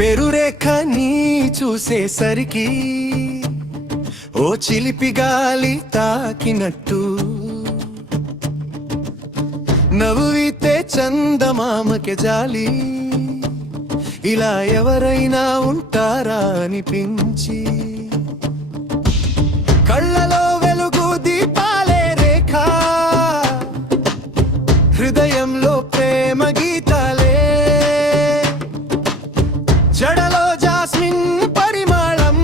పెరురేఖని చూసేసరికి ఓ చిలిపి గాలి తాకినట్టు నవ్వితే చందమామకి జాలి ఇలా ఎవరైనా ఉంటారా అనిపించి కళ్ళలో వెలుగు దీపాలే రేఖ హృదయంలో ప్రేమ గీతాలే జడలో జాస్మిన్ పరిమళం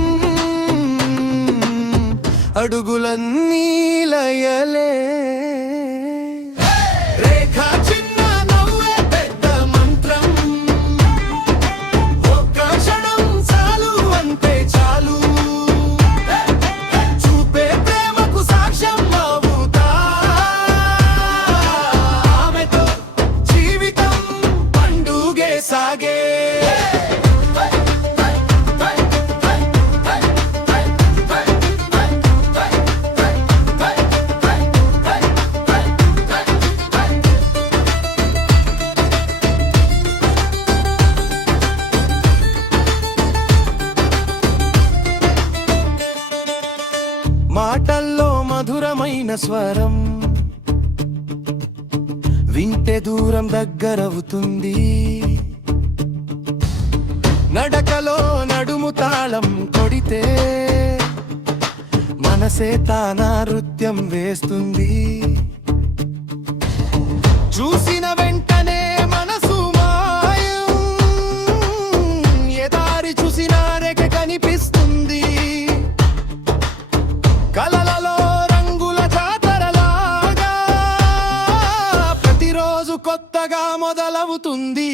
అడుగులన్నీ లయలే రేఖ చిన్న నవ్వే పెద్ద మంత్రం ఒక్క క్షణం చాలు అంతే చాలు చూపే ప్రేమకు సాక్ష్యం అవుతా ఆమెతో జీవితం పండుగే సాగే మాటల్లో మధురమైన స్వరం వింటే దూరం దగ్గరవుతుంది నడకలో నడుము తాళం కొడితే మనసే తానా నృత్యం వేస్తుంది చూసిన వెంటనే మనసు మాయం ఏ దారి చూసినా రేఖ కనిపిస్తుంది కలలలో రంగుల జాతరలాగా ప్రతిరోజు కొత్తగా మొదలవుతుంది